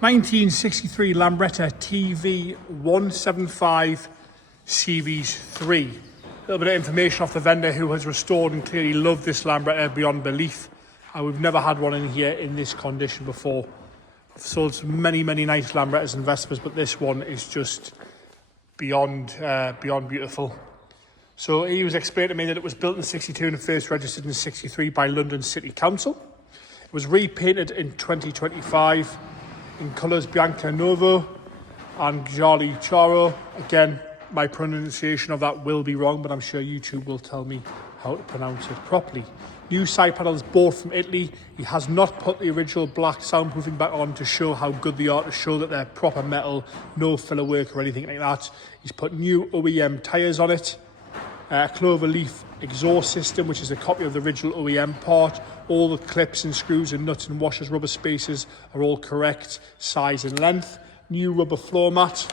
1963 Lambretta TV175 Series 3. A little bit of information off the vendor, who has restored and clearly loved this Lambretta beyond belief. We've never had one in here in this condition before. I've sold many nice Lambrettas and Vespas, but this one is just beyond beautiful. So he was explaining to me that it was built in 62 and first registered in 63 by London City Council. It was repainted in 2025 in colours Bianca Novo and Gialli Charo. Again, my pronunciation of that will be wrong, but I'm sure YouTube will tell me how to pronounce it properly. New side panels bought from Italy. He has not put the original black soundproofing back on to show how good they are, to show that they're proper metal, no filler work or anything like that. He's put new OEM tyres on it. Clover leaf exhaust system, which is a copy of the original OEM part. All the clips and screws and nuts and washers, rubber spacers are all correct size and length. New rubber floor mat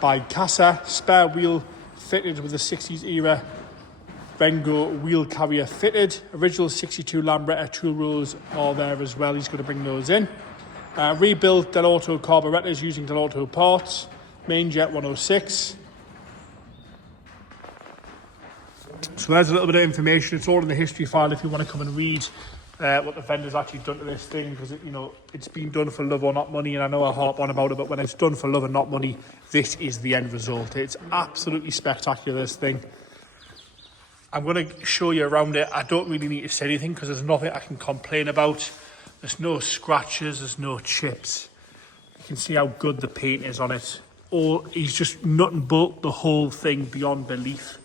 by Casa. Spare wheel fitted with the 60s era Vengo wheel carrier fitted. Original 62 Lambretta tool rolls are there as well. He's going to bring those in. Rebuilt Del Auto carburetors using Del Auto parts. Main jet 106. So there's a little bit of information. It's all in the history file if you want to come and read what the vendor's actually done to this thing, because it's been done for love or not money, and I know I harp on about it, but when it's done for love and not money, this is the end result. It's absolutely spectacular, this thing. I'm going to show you around it. I don't really need to say anything because there's nothing I can complain about. There's no scratches, there's no chips. You can see how good the paint is on it. He's just nut and bolt the whole thing beyond belief.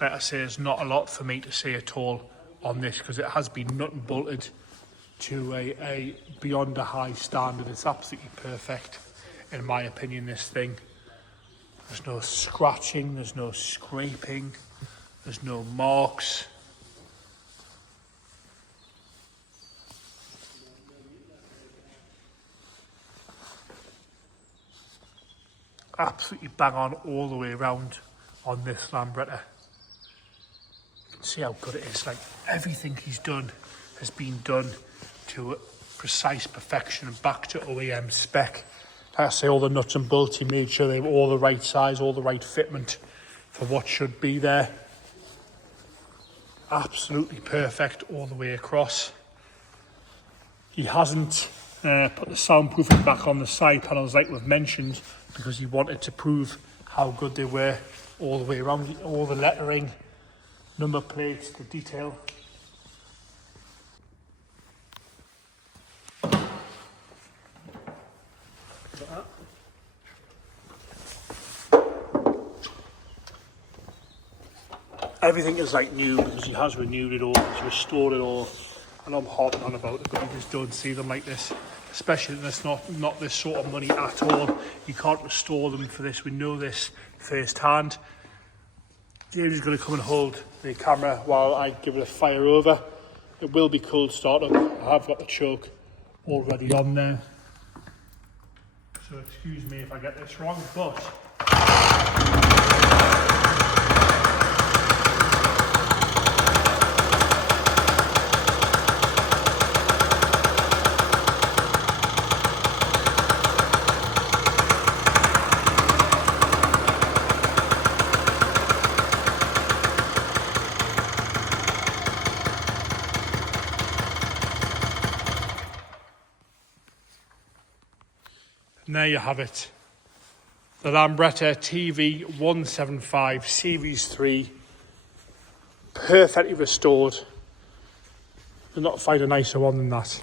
Like I say, there's not a lot for me to say at all on this because it has been nut and bolted to a beyond a high standard. It's absolutely perfect, in my opinion, this thing. There's no scratching, there's no scraping, there's no marks. Absolutely bang on all the way around on this Lambretta. You can see how good it is. Like, everything he's done has been done to precise perfection and back to OEM spec. Like I say, all the nuts and bolts, he made sure they were all the right size, all the right fitment for what should be there. Absolutely perfect all the way across. He hasn't put the soundproofing back on the side panels like we've mentioned, because he wanted to prove how good they were all the way around. All the lettering, number plates, the detail. Everything is like new because he has renewed it all, he's restored it all. And I'm harping on about it, but you just don't see them like this, especially when it's not this sort of money at all. You can't restore them for this. We know this firsthand. James is going to come and hold the camera while I give it a fire over. It will be cold startup. I have got the choke already on there, so excuse me if I get this wrong, but and there you have it. The Lambretta TV175 Series 3. Perfectly restored. You'll not find a nicer one than that.